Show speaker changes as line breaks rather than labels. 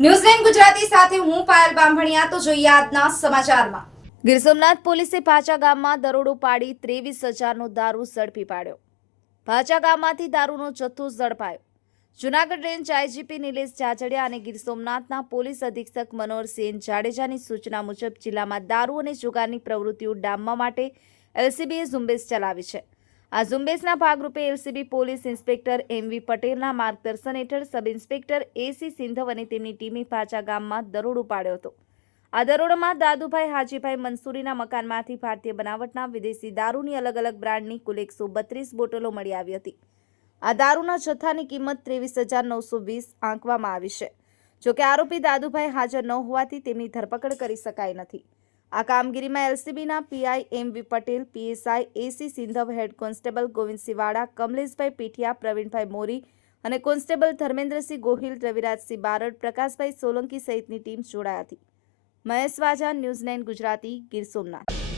ન્યૂઝલેન્ડ ગુજરાતી સાથે હું પાયલ બામભણિયા તો જોઈએ આજના સમાચારમાં.
ગીર સોમનાથ પોલીસે ભાચા ગામમાં દરોડો પાડી ત્રેવીસ હજારનો દારૂ ઝડપી પાડ્યો. પાચા ગામમાંથી દારૂનો જથ્થો ઝડપાયો. જુનાગઢ રેન્જ આઈજીપી નિલેશ જાજડિયા અને ગીર સોમનાથના પોલીસ અધિક્ષક મનોહરસેન જાડેજાની સૂચના મુજબ જિલ્લામાં દારૂ અને જુગારની પ્રવૃત્તિઓ ડામવા માટે એલસીબીએ ઝુંબેશ ચલાવી છે. આ ઝુંબેશના ભાગરૂપે એલસીબી પોલીસ ઇન્સ્પેક્ટર એમવી પટેલના માર્ગદર્શન હેઠળ સબ ઇન્સ્પેક્ટર એસી સિંધવ અને તેમની ટીમે પાછા ગામમાં દરોડો પાડ્યો હતો. આ દરોડમાં દાદુભાઈ, હાજીભાઈ મંસૂરીના મકાનમાંથી ભારતીય બનાવટના વિદેશી દારૂની અલગ અલગ બ્રાન્ડની કુલ એકસો બત્રીસ બોટલો મળી આવી હતી. આ દારૂના જથ્થાની કિંમત ત્રેવીસ હજાર નવસો વીસ આંકવામાં આવી છે. જોકે આરોપી દાદુભાઈ હાજર ન હોવાથી તેમની ધરપકડ કરી શકાઈ નથી. આ કામગીરીમાં એલસીબીના PI M V Patel, PSI A C Sindhav, head constable Govind Sivada, Kamleshbhai Pithiya, Pravinbhai Mori અને કોન્સ્ટેબલ ધર્મેન્દ્રસિંહ ગોહિલ, રવિરાજસિંહ બારડ, પ્રકાશભાઈ સોલંકી સહિતની ટીમ જોડાયા હતી. Mahesh Vaja, news nine Gujarati, Gir Somnath.